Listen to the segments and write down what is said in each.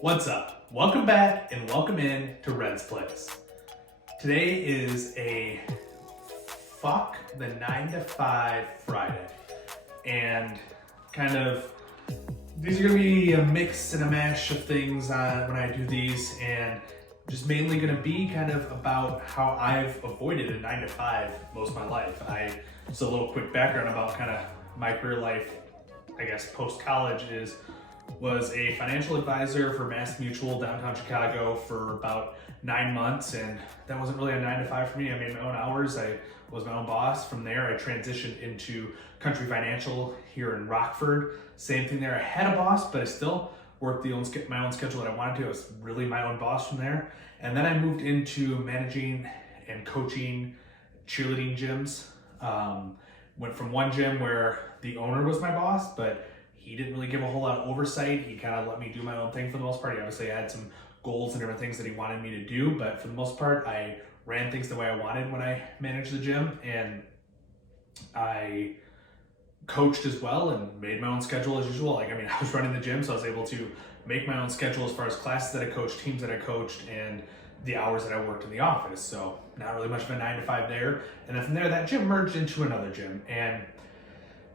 What's up? Welcome back and welcome in to Red's Place. Today is a fuck the 9 to 5 Friday. And these are gonna be a mix and a mash of things when I do these, and just mainly gonna be kind of about how I've avoided a 9 to 5 most of my life. Just a little quick background about kind of my career life, I guess, post-college was a financial advisor for Mass Mutual downtown Chicago for about 9 months, and that wasn't really a 9 to 5 for me. I made my own hours. I was my own boss. From there, I transitioned into Country Financial here in Rockford. Same thing there. I had a boss, but I still worked my own schedule that I wanted to. I was really my own boss from there. And then I moved into managing and coaching cheerleading gyms. Went from one gym where the owner was my boss, but he didn't really give a whole lot of oversight. He kind of let me do my own thing for the most part. He obviously had some goals and different things that he wanted me to do, but for the most part, I ran things the way I wanted when I managed the gym, and I coached as well and made my own schedule as usual. I was running the gym, so I was able to make my own schedule as far as classes that I coached, teams that I coached, and the hours that I worked in the office. So not really much of a 9 to 5 there. And then from there, that gym merged into another gym, and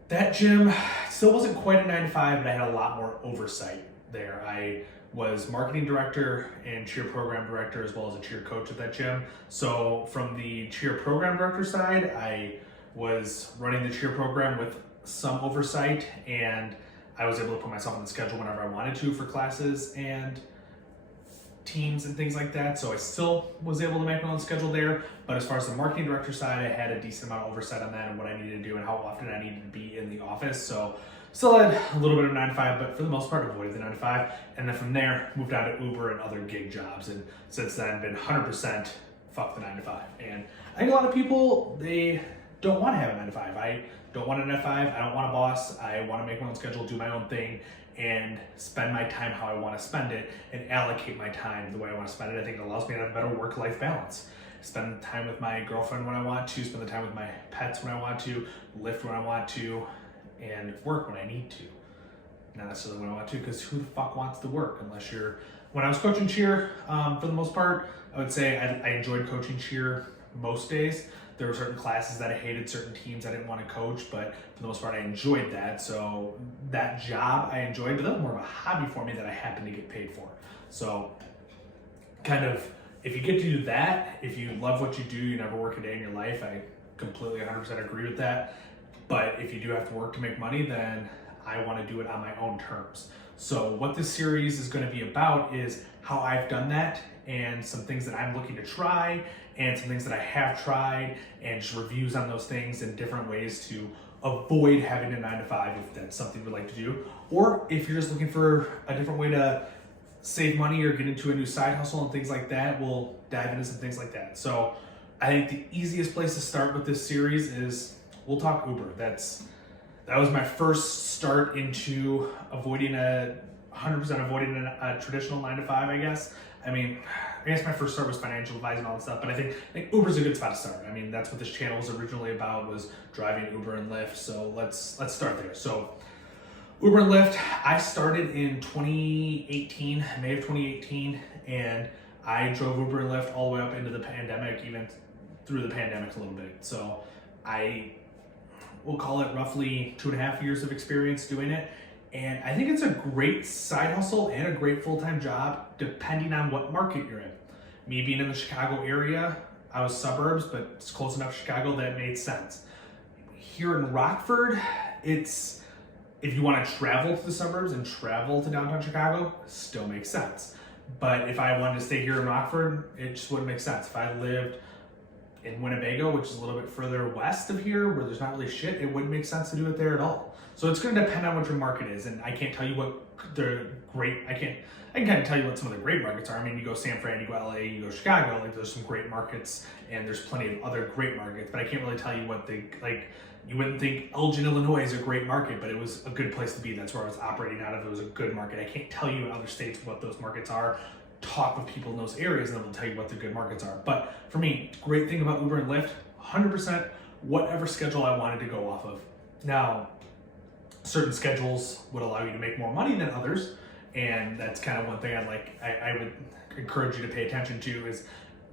that gym still wasn't quite a 9 to 5, but I had a lot more oversight there. I was marketing director and cheer program director, as well as a cheer coach at that gym. So from the cheer program director side, I was running the cheer program with some oversight, and I was able to put myself on the schedule whenever I wanted to for classes and teams and things like that. So I still was able to make my own schedule there, but as far as the marketing director side, I had a decent amount of oversight on that and what I needed to do and how often I needed to be in the office. So still had a little bit of 9 to 5, but for the most part avoided the 9 to 5. And then from there, moved on to Uber and other gig jobs. And since then, been 100% fuck the 9 to 5. And I think a lot of people, they don't want to have a 9 to 5. I don't want a 9 to 5. I don't want a boss. I want to make my own schedule, do my own thing, and spend my time how I want to spend it and allocate my time the way I want to spend it. I think it allows me to have a better work-life balance. Spend time with my girlfriend when I want to, spend the time with my pets when I want to, Lyft when I want to, and work when I need to. Not necessarily when I want to, because who the fuck wants to work unless you're... When I was coaching cheer, for the most part, I would say I enjoyed coaching cheer most days. There were certain classes that I hated, certain teams I didn't want to coach, but for the most part, I enjoyed that. So that job I enjoyed, but that was more of a hobby for me that I happened to get paid for. So kind of, if you get to do that, if you love what you do, you never work a day in your life, I completely 100% agree with that. But if you do have to work to make money, then I want to do it on my own terms. So what this series is going to be about is how I've done that and some things that I'm looking to try and some things that I have tried and just reviews on those things and different ways to avoid having a 9 to 5 if that's something you'd like to do. Or if you're just looking for a different way to save money or get into a new side hustle and things like that, we'll dive into some things like that. So I think the easiest place to start with this series is we'll talk Uber. That was my first start into avoiding 100% avoiding a traditional 9 to 5, I guess. I guess my first start was financial advising and all that stuff, but I think Uber's a good spot to start. That's what this channel was originally about, was driving Uber and Lyft. So let's start there. So Uber and Lyft, I started in 2018, May of 2018, and I drove Uber and Lyft all the way up into the pandemic, even through the pandemic a little bit. So we'll call it roughly 2.5 years of experience doing it. And I think it's a great side hustle and a great full-time job, depending on what market you're in. Me being in the Chicago area, I was suburbs, but it's close enough to Chicago that it made sense. Here in Rockford, if you want to travel to the suburbs and travel to downtown Chicago, it still makes sense. But if I wanted to stay here in Rockford, it just wouldn't make sense. If I lived in Winnebago, which is a little bit further west of here, where there's not really shit, it wouldn't make sense to do it there at all. So it's going to depend on what your market is, and I can't tell you what I can kind of tell you what some of the great markets are. You go San Fran, you go LA, you go Chicago, there's some great markets, and there's plenty of other great markets, but I can't really tell you what you wouldn't think Elgin, Illinois is a great market, but it was a good place to be. That's where I was operating out of. It was a good market. I can't tell you in other states what those markets are. Talk with people in those areas and they'll tell you what the good markets are. But for me, great thing about Uber and Lyft, 100% whatever schedule I wanted to go off of. Now, certain schedules would allow you to make more money than others, And that's kind of one thing I would encourage you to pay attention to is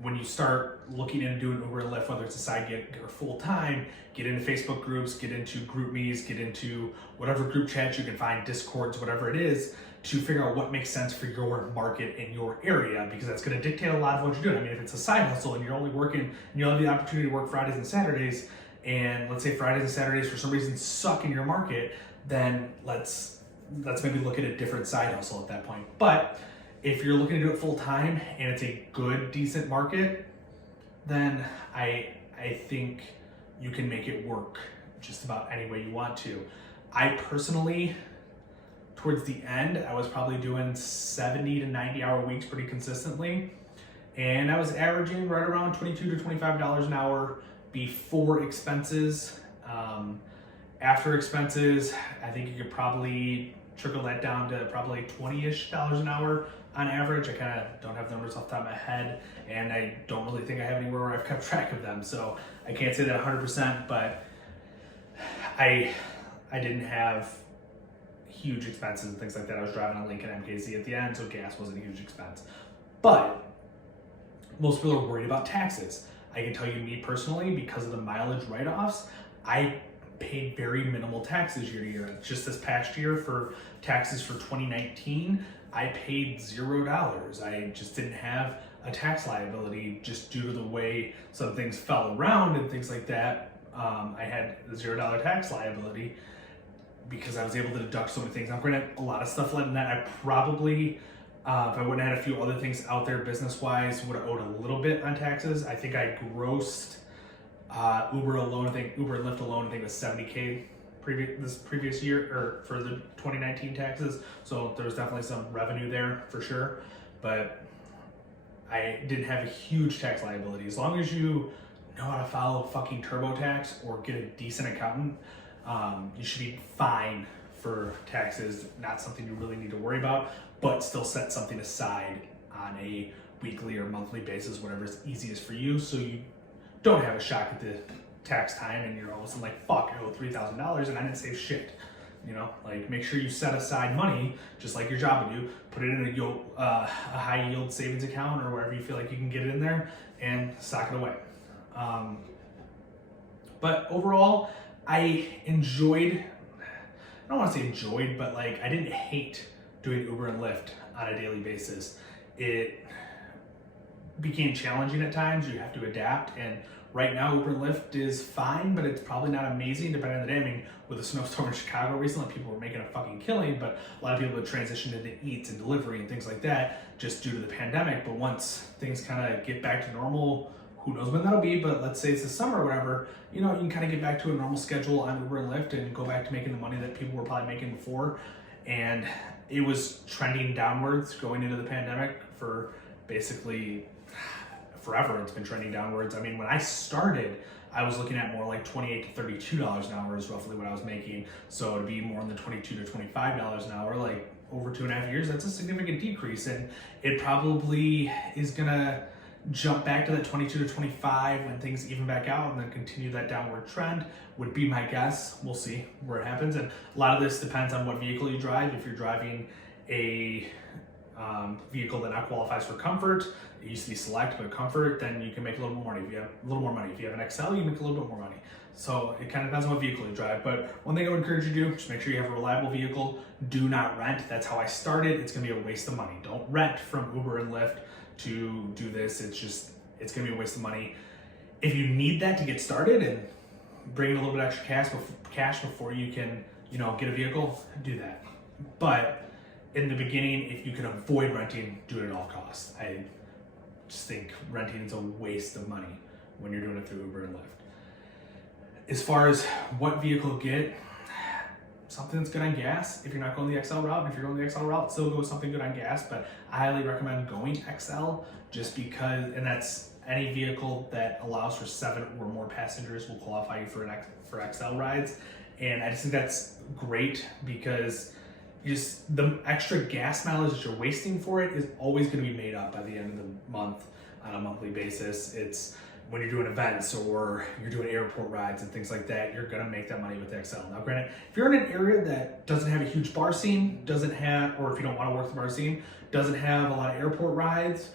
when you start looking into doing Uber and Lyft, whether it's a side gig or full time, get into Facebook groups, get into GroupMe's, get into whatever group chats you can find, Discords, whatever it is, to figure out what makes sense for your market in your area, because that's going to dictate a lot of what you're doing. I mean, if it's a side hustle and you're only working and you'll have the opportunity to work Fridays and Saturdays, and let's say Fridays and Saturdays for some reason suck in your market, then let's maybe look at a different side hustle at that point. But if you're looking to do it full time and it's a good, decent market, then I think you can make it work just about any way you want to. I personally, towards the end, I was probably doing 70 to 90 hour weeks pretty consistently. And I was averaging right around $22 to $25 an hour before expenses. After expenses, I think you could probably trickle that down to probably $20-ish an hour on average. I kind of don't have numbers off the top of my head, and I don't really think I have anywhere where I've kept track of them. So I can't say that 100%, but I didn't have huge expenses and things like that. I was driving a Lincoln MKZ at the end, so gas wasn't a huge expense. But most people are worried about taxes. I can tell you, me personally, because of the mileage write-offs, I paid very minimal taxes year to year. Just this past year for taxes for 2019, I paid $0. I just didn't have a tax liability just due to the way some things fell around and things like that. I had a $0 tax liability because I was able to deduct so many things. Now, granted, a lot of stuff led in that. I probably, if I wouldn't have had a few other things out there business-wise, would have owed a little bit on taxes. I think I grossed Uber and Lyft alone, I think it was $70K this previous year, or for the 2019 taxes. So there was definitely some revenue there for sure, but I didn't have a huge tax liability. As long as you know how to file a fucking TurboTax or get a decent accountant, you should be fine for taxes. Not something you really need to worry about, but still set something aside on a weekly or monthly basis, whatever is easiest for you, so you don't have a shock at the tax time and you're all of a sudden like, fuck, I owe $3,000 and I didn't save shit. You know, like, make sure you set aside money, just like your job would do, put it in a high yield savings account or wherever you feel like you can get it in there, and sock it away. But overall, I don't want to say enjoyed, but like, I didn't hate doing Uber and Lyft on a daily basis. It became challenging at times. You have to adapt, and right now Uber and Lyft is fine, but it's probably not amazing depending on the day. I mean, with a snowstorm in Chicago recently, people were making a fucking killing, but a lot of people have transitioned into Eats and delivery and things like that just due to the pandemic. But once things kind of get back to normal, who knows when that'll be, but let's say it's the summer or whatever, you know, you can kind of get back to a normal schedule on Uber and Lyft and go back to making the money that people were probably making before. And it was trending downwards going into the pandemic for basically forever. It's been trending downwards. I mean, when I started, I was looking at more like $28 to $32 an hour is roughly what I was making. So to be more in the $22 to $25 an hour, like over 2.5 years, that's a significant decrease. And it probably is gonna jump back to that 22 to 25 when things even back out, and then continue that downward trend would be my guess. We'll see where it happens. And a lot of this depends on what vehicle you drive. If you're driving a vehicle that not qualifies for comfort, it used to be select, but comfort, then you can make a little more money. If you have a little more money, if you have an XL, you make a little bit more money. So it kind of depends on what vehicle you drive. But one thing I would encourage you to do, just make sure you have a reliable vehicle. Do not rent. That's how I started. It's gonna be a waste of money. Don't rent from Uber and Lyft to do this. It's gonna be a waste of money. If you need that to get started and bring in a little bit extra cash before you can, you know, get a vehicle, do that. But in the beginning, if you can avoid renting, do it at all costs. I just think renting is a waste of money when you're doing it through Uber and Lyft. As far as what vehicle get, something that's good on gas. If you're not going the XL route, and if you're going the XL route, still go with something good on gas, but I highly recommend going XL just because, and that's any vehicle that allows for 7 or more passengers will qualify you for XL rides. And I just think that's great because just the extra gas mileage that you're wasting for it is always going to be made up by the end of the month on a monthly basis. It's when you're doing events or you're doing airport rides and things like that, you're gonna make that money with the XL. Now granted, if you're in an area that doesn't have a huge bar scene, or if you don't wanna work the bar scene, doesn't have a lot of airport rides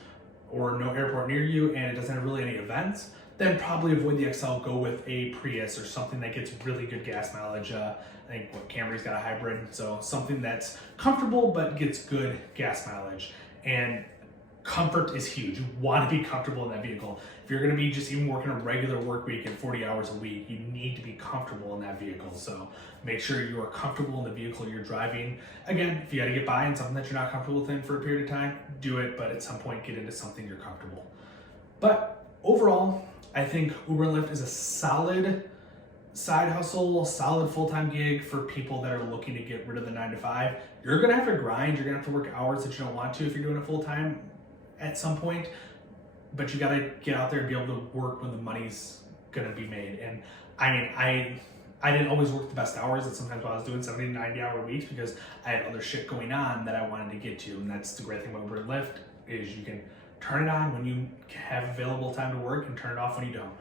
or no airport near you, and it doesn't have really any events, then probably avoid the XL, go with a Prius or something that gets really good gas mileage. I think Camry's got a hybrid, so something that's comfortable but gets good gas mileage. And comfort is huge. You want to be comfortable in that vehicle. If you're going to be just even working a regular work week and 40 hours a week, you need to be comfortable in that vehicle. So make sure you are comfortable in the vehicle you're driving. Again, if you got to get by in something that you're not comfortable with for a period of time, do it, but at some point get into something you're comfortable. But overall, I think Uber and Lyft is a solid side hustle, solid full-time gig for people that are looking to get rid of the 9-to-5. You're going to have to grind. You're going to have to work hours that you don't want to if you're doing it full-time at some point, but you got to get out there and be able to work when the money's going to be made. And I mean, I didn't always work the best hours. At sometimes I was doing 70 to 90 hour weeks because I had other shit going on that I wanted to get to. And that's the great thing about Uber and Lyft is you can turn it on when you have available time to work and turn it off when you don't.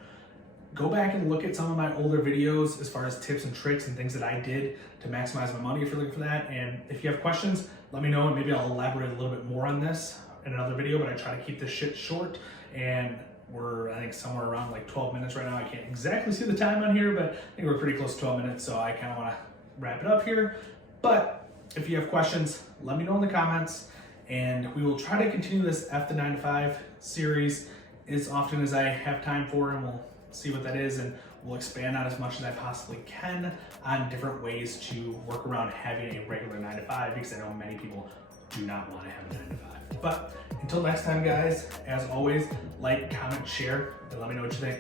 Go back and look at some of my older videos as far as tips and tricks and things that I did to maximize my money if you're looking for that. And if you have questions, let me know and maybe I'll elaborate a little bit more on this in another video, but I try to keep this shit short. And we're, I think, somewhere around like 12 minutes right now. I can't exactly see the time on here, but I think we're pretty close to 12 minutes, so I kind of want to wrap it up here. But if you have questions, let me know in the comments, and we will try to continue this F the 9-to-5 series as often as I have time for, and we'll see what that is, and we'll expand on as much as I possibly can on different ways to work around having a regular 9-to-5, because I know many people do not want to have a 9-to-5. But until next time, guys, as always, like, comment, share, and let me know what you think.